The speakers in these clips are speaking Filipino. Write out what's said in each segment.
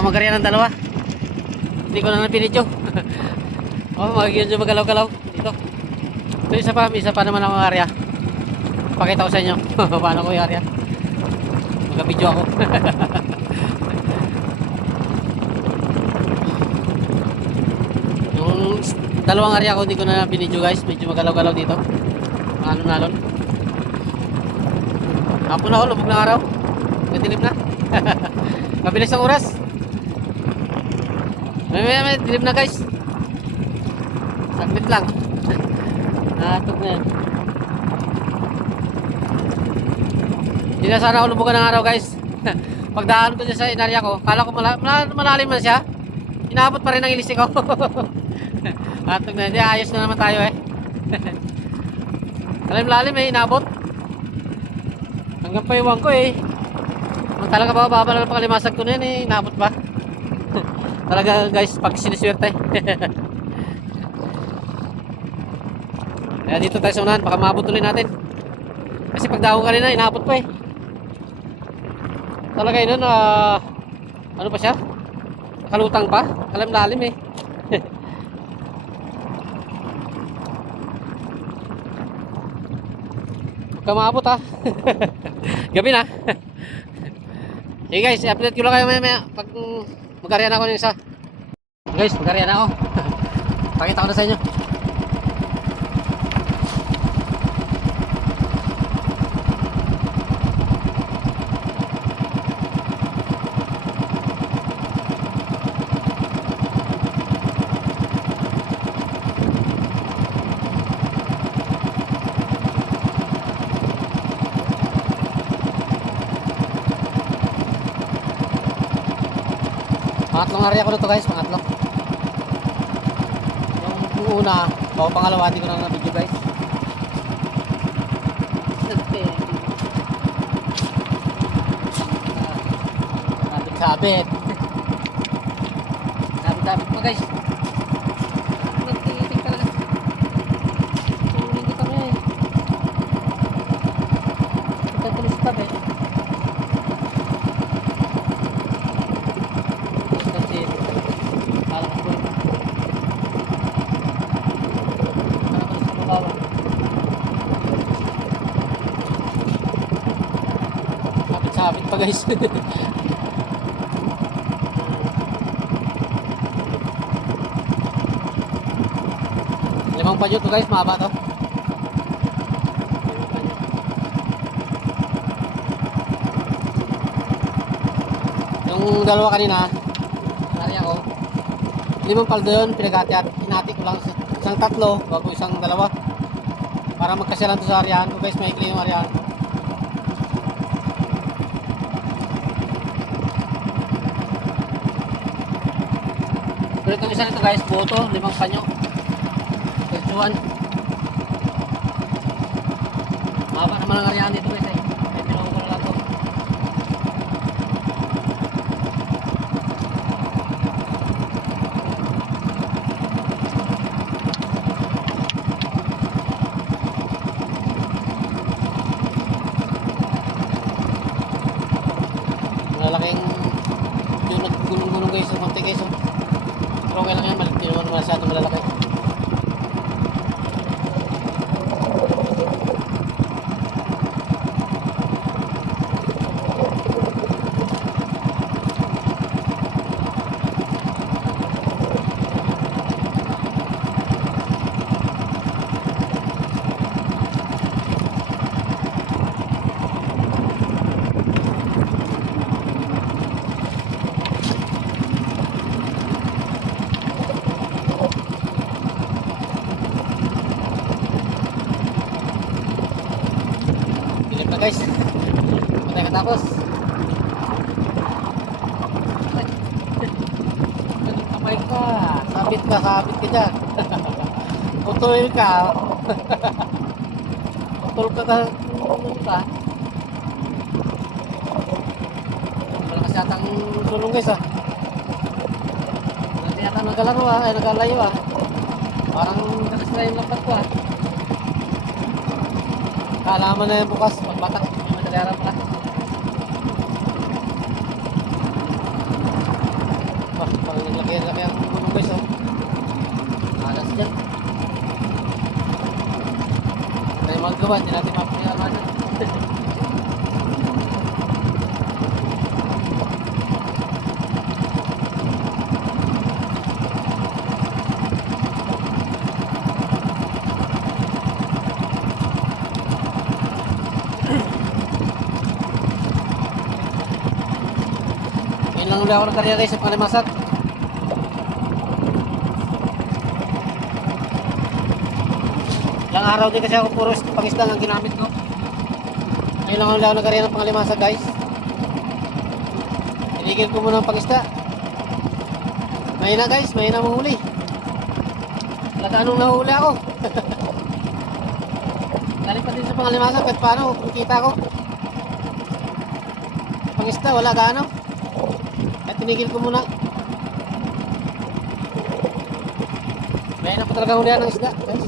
Baka magarya ng dalawa. Hindi ko na napinidyo. Oh, magalaw-galaw dito. Ito isa pa naman ang area. Pakita ko sa inyo paano ko yung area. Magka-video ako. Yung dalawang area ko hindi ko na pinidyo guys. Medyo magalaw-galaw dito. Alon-alon. Hapon na ako, lubog ng araw. Madilim na. Mabilis ang oras. May dilim na guys. Saglit lang. Natok na yan. Hindi na sana ako lubugan ng araw guys. Pagdaan ko dyan sa inarya ko, kala ko malalim na siya. Inaabot pa rin ang ilisik ko. Natok na yan. Di, ayos na naman tayo eh. Lalim eh, inaabot. Hanggang pa iwan ko eh. Talaga ba, baba na pangalimasag ko na yan eh. Inaabot pa. Talaga guys, pag siniswerte. Kaya dito tayo sa unahan, baka maabot ulit natin. Kasi pag dahon kanina, inaabot pa eh. Talaga yun, ano pa siya? Nakalutang pa, kalam-lalim eh. Baka maabot ha. Gabi na. Sige guys, update ko lang kayo maya pag mag-area na ako ng isa. Guys, mag-area na ako. Pakita ko na sa inyo. Pangatlong area ko na to guys, pangatlo. Yung una, o pangalawa, hindi ko na na-video guys. Sabit-sabit. Sabit-sabit pa guys. Nagtitik talaga. Hindi kami eh. Ito tulis pa eh. Sabit pa guys. Limang panyo to guys, mahaba to. Yung dalawa kanina, nariyan ko, limang paldo yun, pinagati at hinati ko lang isang tatlo bago isang dalawa para magkasyalan to sa arihan ko guys. Maikli yung arihan. Pero itong isa nito guys, buo to, limang panyo. Pagsuhan. Mahaba naman ang arihan dito guys eh. May pinuho ko na lang to. Malalaking yung naggunong-gunong guys, munti guys. Pero okay lang yan, hindi naman masyadong malalaki. Guys, patay ka tapos. Kamay ka, sabit ka dyan. Putol ka. Putol ka. Malakas yatang sulong guys ah. Hindi yata nagalaro ah, ay nagalayo ah. Parang nakasira yung lampat ko ah. Kala mo na yung bukas, magbatak, may madali araw pala. Parang naglaki-laki ang mga guys, oh. Alas dyan. Tayo maggawa, hindi natin mapapayamanan. Ngayon lang ulit ako ng karya guys sa Pangalimasat. Ilang araw din kasi ako puro pangisda ang ginamit ko. Ngayon lang ulit ako ng karya ng Pangalimasat guys. Tinigil ko muna ang pangisda. Mahina guys, mahina mong huli. Talaga anong nahuli ako. Galing pa din sa Pangalimasat kahit paano kita ko. Pangisda wala gaano. At tinigil ko muna. Mahina po talaga hulihan ng isda guys.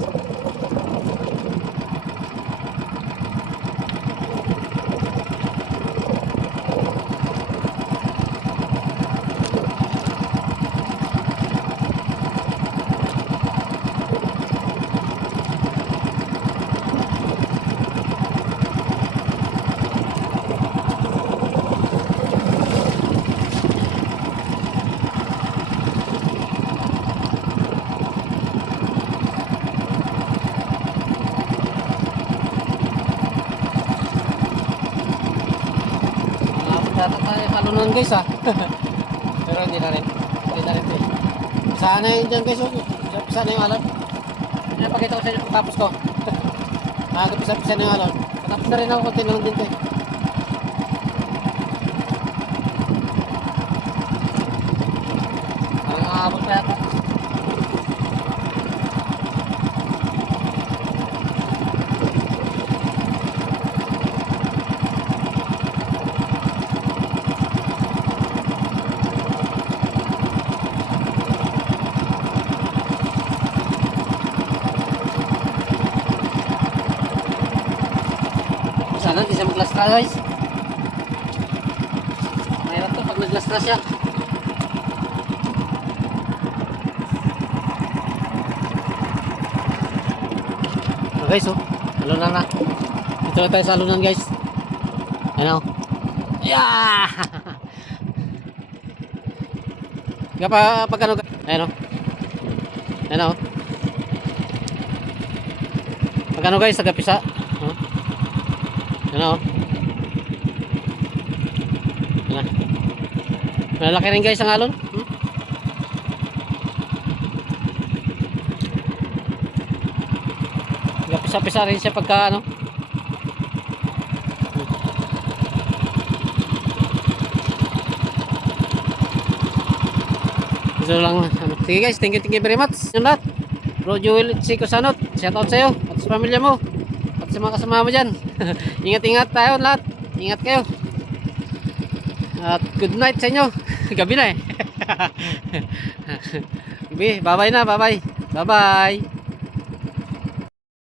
Data tayo salunan guys ah. Pero hindi na rin. Hindi na rin ito eh. Sana yun dyan guys. Sana yung alon. Pinapakita ko sa inyo tapos ko. Nakagapisa-pisa na yung alon. Patapos na rin ako konti lang din ito eh. Parang nakakabot pa yata. Sana di siya mag-last na guys. Mayroon to pag nag-last na siya. Guys oh, alunan na. Dito na tayo sa alunan guys. Ano? Yeah! Pag ano, ayun oh. Ayun oh. Pag ano guys, sagapisa. Oh. Ano? Ano? Malaki rin guys ang alon. Pisa-pisa rin siya pagka ano. Ito lang. Ano. Sige guys, thank you very much. Yung lahat. Bro Joel Chico Sanot. Shout out sa'yo at sa pamilya mo. Sa mga kasama mo dyan. Ingat-ingat tayo lahat. Ingat kayo. At good night sa inyo. Gabi na eh. Bye bye na. Bye bye. Bye bye.